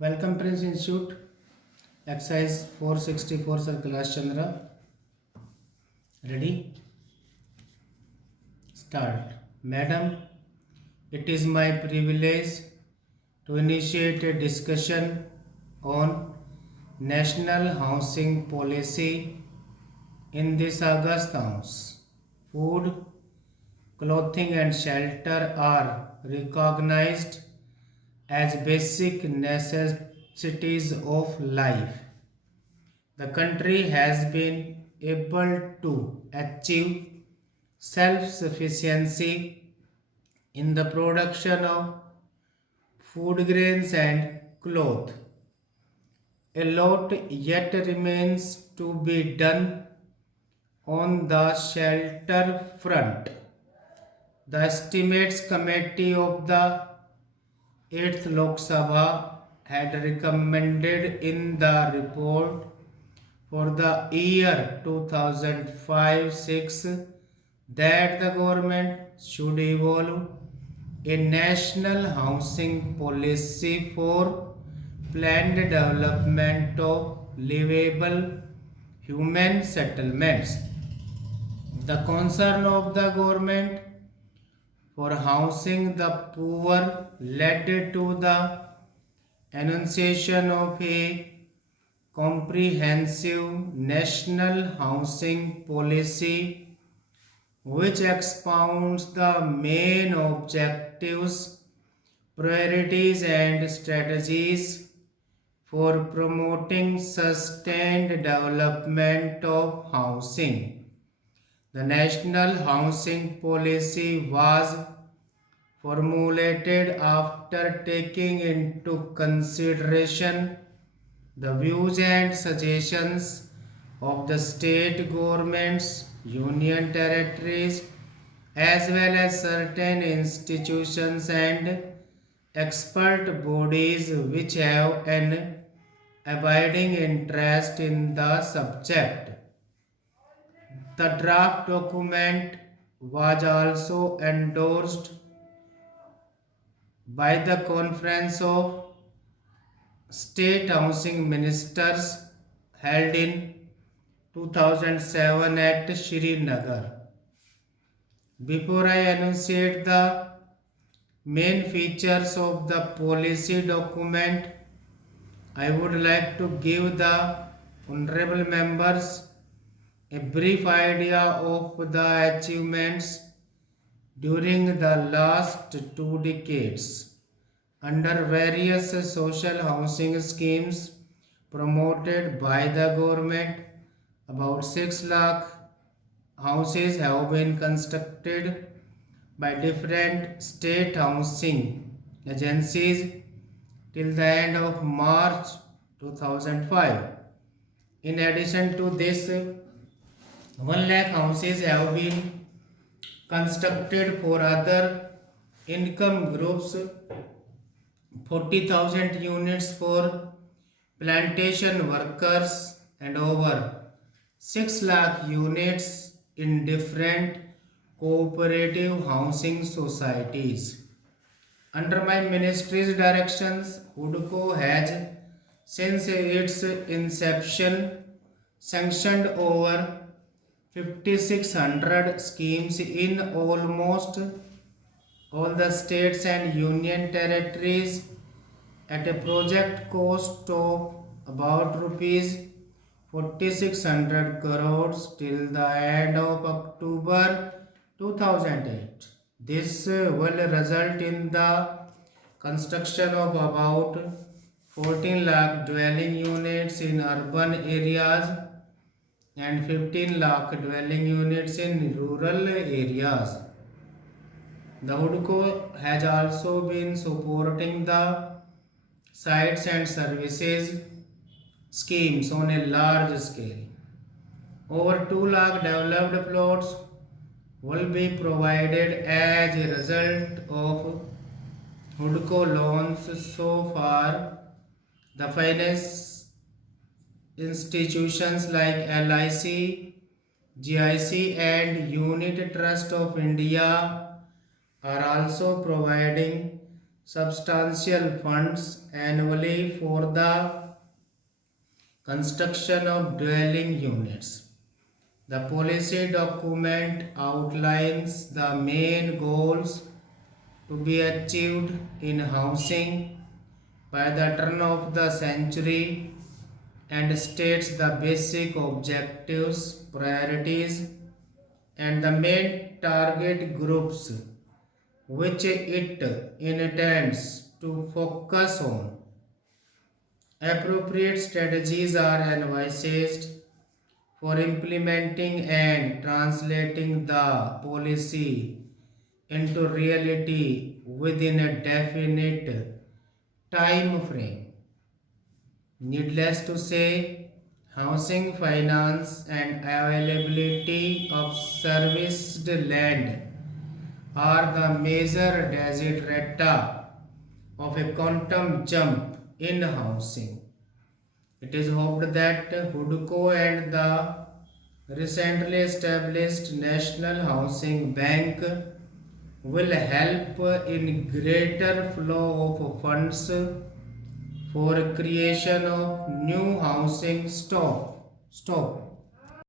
Welcome Prince Institute, exercise 464 Sir Kailash Chandra. Ready? Start. Madam, it is my privilege to initiate a discussion on national housing policy in this August House. Food, clothing and shelter are recognized as basic necessities of life. The country has been able to achieve self sufficiency in the production of food grains and cloth. A lot yet remains to be done on the shelter front. The Estimates Committee of the 8th Lok Sabha had recommended in the report for the year 2005-6 that the government should evolve a national housing policy for planned development of livable human settlements. The concern of the government for housing the poor led to the enunciation of a comprehensive national housing policy which expounds the main objectives, priorities, and strategies for promoting sustained development of housing. The national housing policy was formulated after taking into consideration the views and suggestions of the state governments, union territories, as well as certain institutions and expert bodies which have an abiding interest in the subject. The draft document was also endorsed by the Conference of State Housing Ministers held in 2007 at Srinagar. Before I enunciate the main features of the policy document, I would like to give the honorable members a brief idea of the achievements during the last 2 decades under various social housing schemes promoted by the government. About 6 lakh houses have been constructed by different state housing agencies till the end of March 2005. In addition to this, 1 lakh houses have been constructed for other income groups, 40,000 units for plantation workers, and over 6 lakh units in different cooperative housing societies. Under my ministry's directions, HUDCO has, since its inception, sanctioned over 5,600 schemes in almost all the states and union territories at a project cost of about rupees 4,600 crores till the end of October 2008. This will result in the construction of about 14 lakh dwelling units in urban areas and 15 lakh dwelling units in rural areas. The HUDCO has also been supporting the sites and services schemes on a large scale. Over 2 lakh developed plots will be provided as a result of HUDCO loans. So far, the finance institutions like LIC, GIC, and Unit Trust of India are also providing substantial funds annually for the construction of dwelling units. The policy document outlines the main goals to be achieved in housing by the turn of the century and states the basic objectives, priorities, and the main target groups which it intends to focus on. Appropriate strategies are envisaged for implementing and translating the policy into reality within a definite time frame. Needless to say, housing finance and availability of serviced land are the major desiderata of a quantum jump in housing. It is hoped that HUDCO and the recently established National Housing Bank will help in greater flow of funds for creation of new housing stock.